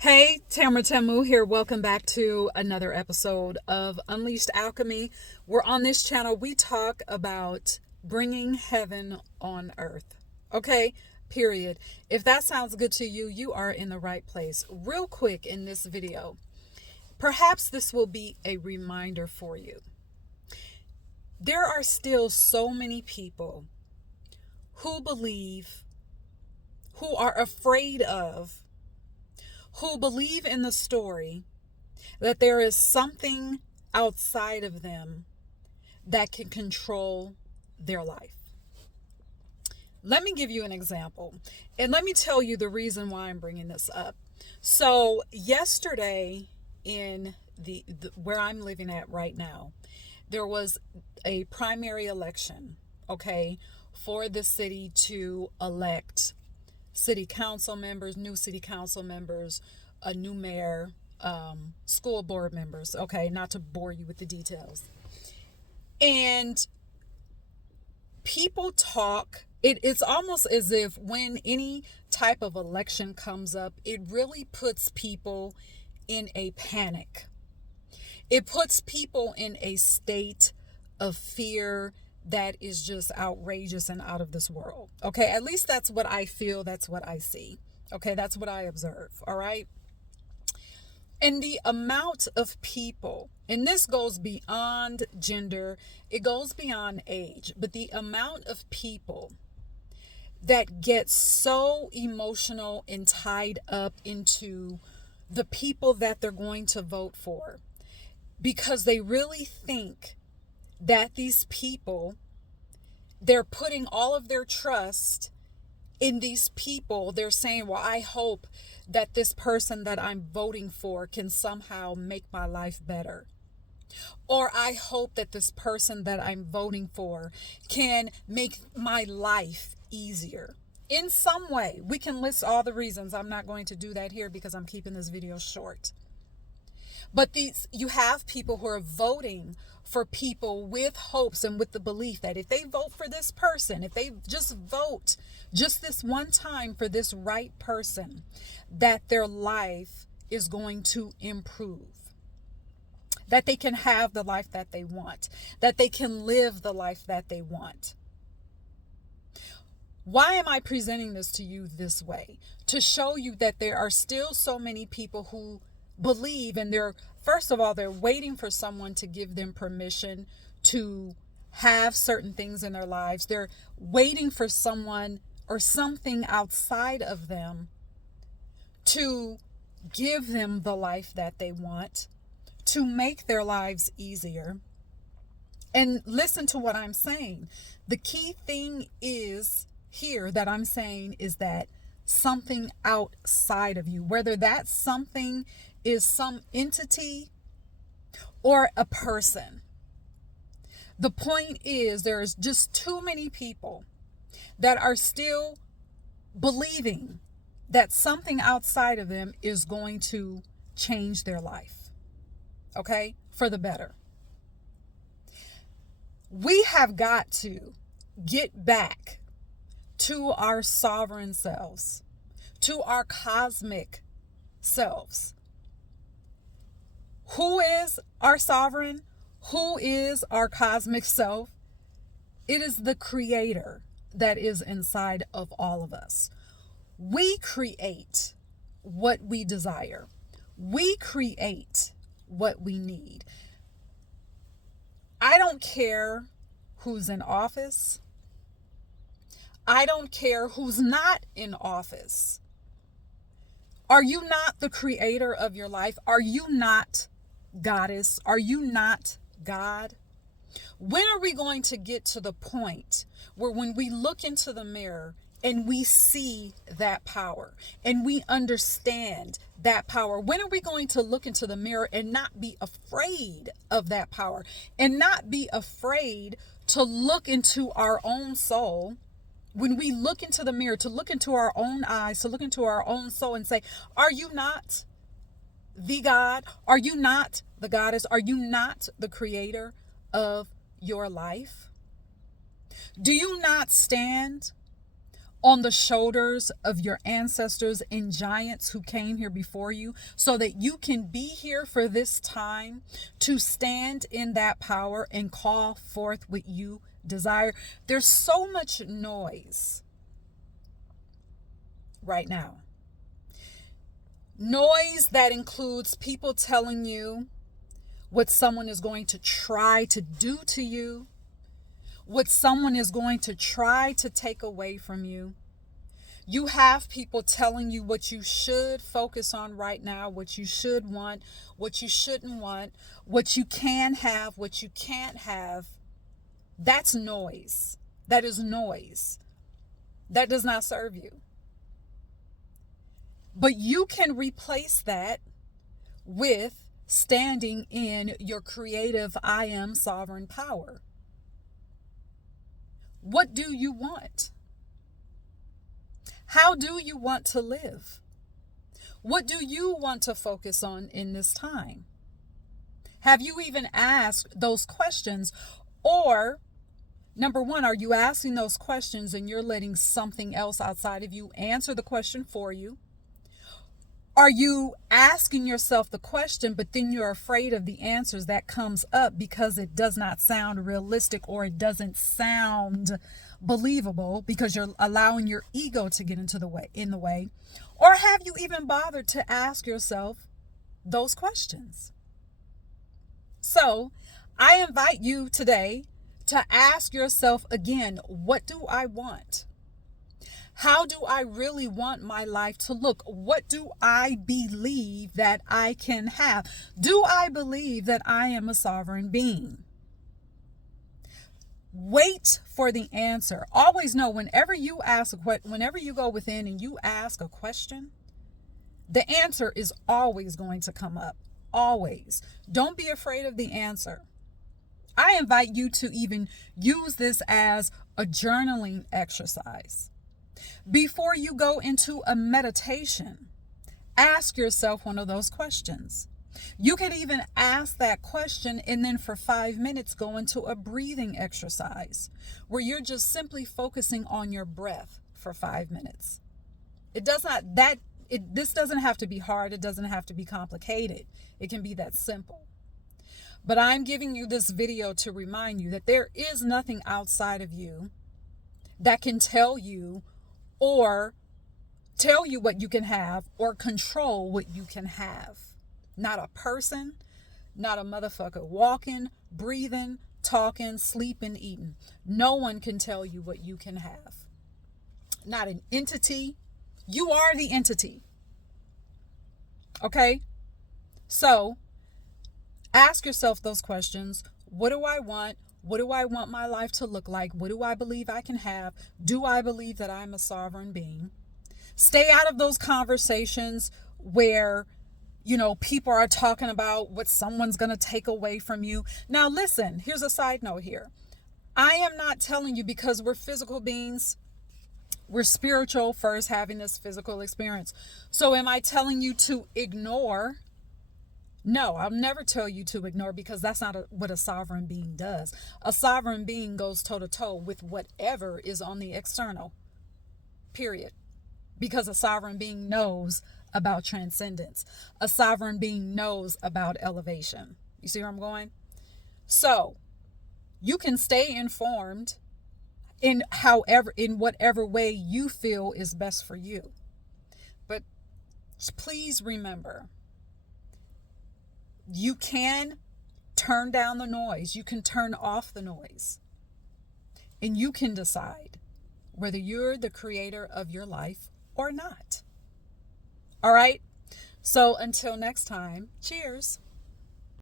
Hey, Tamara Temu here. Welcome back to another episode of Unleashed Alchemy. We're on this channel. We talk about bringing heaven on earth. Okay, period. If that sounds good to you, you are in the right place. Real quick in this video, perhaps this will be a reminder for you. There are still so many people who believe, who are afraid of, who believe in the story that there is something outside of them that can control their life. Let me give you an example, and let me tell you the reason why I'm bringing this up. So yesterday in the where I'm living at right now, there was a primary election, okay, for the city to elect city council members, new city council members, a new mayor, school board members. Okay, not to bore you with the details. And people talk, it's almost as if when any type of election comes up, it really puts people in a panic. It puts people in a state of fear that is just outrageous and out of this world. Okay, at least that's what I feel, that's what I see. Okay, that's what I observe. All right. And the amount of people, and this goes beyond gender, it goes beyond age, but the amount of people that get so emotional and tied up into the people that they're going to vote for because they really think that these people, they're putting all of their trust in these people. They're saying, well, I hope that this person that I'm voting for can somehow make my life better. Or I hope that this person that I'm voting for can make my life easier. In some way, we can list all the reasons. I'm not going to do that here because I'm keeping this video short. But you have people who are voting for people with hopes and with the belief that if they vote for this person, if they just vote just this one time for this right person, that their life is going to improve, that they can have the life that they want, that they can live the life that they want. Why am I presenting this to you this way? To show you that there are still so many people who believe, and first of all, they're waiting for someone to give them permission to have certain things in their lives. They're waiting for someone or something outside of them to give them the life that they want, to make their lives easier. And listen to what I'm saying. The key thing is here that I'm saying is that something outside of you, whether that something is some entity or a person. The point is there's just too many people that are still believing that something outside of them is going to change their life, okay, for the better. We have got to get back to our sovereign selves, to our cosmic selves. Who is our sovereign? Who is our cosmic self? It is the creator that is inside of all of us. We create what we desire. We create what we need. I don't care who's in office. I don't care who's not in office. Are you not the creator of your life? Are you not Goddess? Are you not God? When are we going to get to the point where when we look into the mirror and we see that power and we understand that power? When are we going to look into the mirror and not be afraid of that power and not be afraid to look into our own soul? When we look into the mirror, to look into our own eyes, to look into our own soul and say, are you not the God? Are you not the Goddess? Are you not the creator of your life? Do you not stand on the shoulders of your ancestors and giants who came here before you, so that you can be here for this time to stand in that power and call forth what you desire. There's so much noise right now. Noise that includes people telling you what someone is going to try to do to you, what someone is going to try to take away from you. You have people telling you what you should focus on right now, what you should want, what you shouldn't want, what you can have, what you can't have. That's noise. That is noise. That does not serve you. But you can replace that with standing in your creative I am sovereign power. What do you want? How do you want to live? What do you want to focus on in this time? Have you even asked those questions? Or, number one, are you asking those questions and you're letting something else outside of you answer the question for you? Are you asking yourself the question, but then you're afraid of the answers that comes up because it does not sound realistic, or it doesn't sound believable because you're allowing your ego to get in the way? Or have you even bothered to ask yourself those questions? So I invite you today to ask yourself again, what do I want? How do I really want my life to look? What do I believe that I can have? Do I believe that I am a sovereign being? Wait for the answer. Always know, whenever you go within and you ask a question, the answer is always going to come up. Always. Don't be afraid of the answer. I invite you to even use this as a journaling exercise. Before you go into a meditation, ask yourself one of those questions. You could even ask that question and then for 5 minutes go into a breathing exercise where you're just simply focusing on your breath for 5 minutes. This doesn't have to be hard. It doesn't have to be complicated. It can be that simple. But I'm giving you this video to remind you that there is nothing outside of you that can tell you what you can have or control what you can have. Not a person, not a motherfucker walking, breathing, talking, sleeping, eating. No one can tell you what you can have. Not an entity. You are the entity. Okay? So, ask yourself those questions. What do I want? What do I want my life to look like? What do I believe I can have? Do I believe that I'm a sovereign being? Stay out of those conversations where, people are talking about what someone's going to take away from you. Now, listen, here's a side note here. I am not telling you, because we're physical beings, we're spiritual first, having this physical experience. So am I telling you to ignore? No, I'll never tell you to ignore, because that's not what a sovereign being does. A sovereign being goes toe-to-toe with whatever is on the external, period. Because a sovereign being knows about transcendence. A sovereign being knows about elevation. You see where I'm going? So, you can stay informed in whatever way you feel is best for you. But please remember, you can turn down the noise. You can turn off the noise. And you can decide whether you're the creator of your life or not. All right? So until next time, cheers.